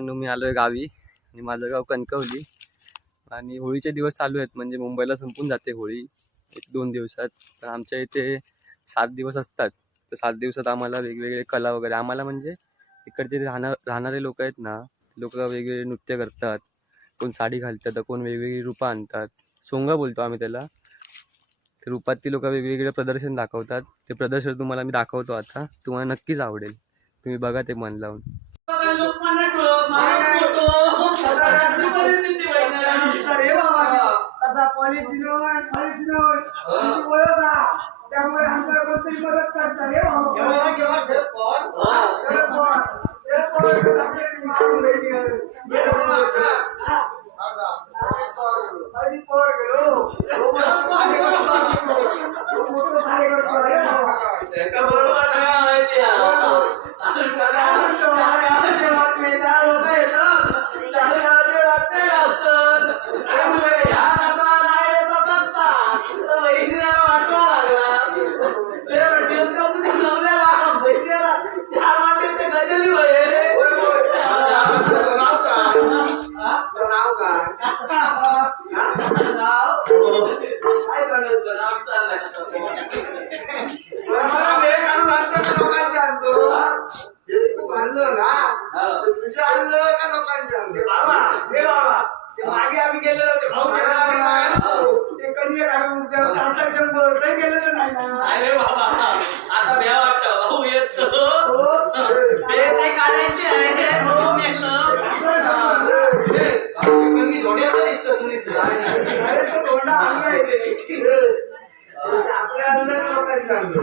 मित्रांनो, मी आलोय गावी आणि माझं गाव कणकवली आणि होळीचे दिवस चालू आहेत. म्हणजे मुंबईला संपून जाते होळी 1-2 दिवसात. तर आमच्या इथे 7 दिवस असतात. तर 7 दिवसात आम्हाला वेगवेगळे कला वगैरे आम्हाला म्हणजे इकडचे राहणारे लोक आहेत ना, लोक वेगवेगळे नृत्य करतात. कोण साडी घालतात, तर कोण वेगवेगळी रूपं आणतात. सोंगा बोलतो आम्ही त्याला. ते रूपात ती लोक वेगवेगळे प्रदर्शन दाखवतात. ते प्रदर्शन तुम्हाला मी दाखवतो आता. तुम्हाला नक्कीच आवडेल. तुम्ही बघा ते मन लावून. त्यामुळे आमच्या गोष्टी मदत करतात रे तुझ्या आणलं का लोकांचे आणलं बाबा हे बाबा ते मागे आम्ही गेलेलो होते भाऊ ते कधी ट्रान्सॅक्शन बोलतही गेलेलं नाही ना. अरे बाबा आता भ्या वाटतं भाऊ येतो ते काढायचे आहे धोंड्याचं दिसतं तुम्ही धोंडा आणला आपल्या आणलं का लोकांचं आणलं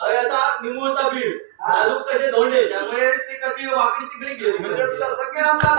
अरे आता निमुळता बीड तालुक कसे धोंडे त्यामुळे ते कशी वाकडी तिकडे गेली म्हणजे तुला सगळे आमचा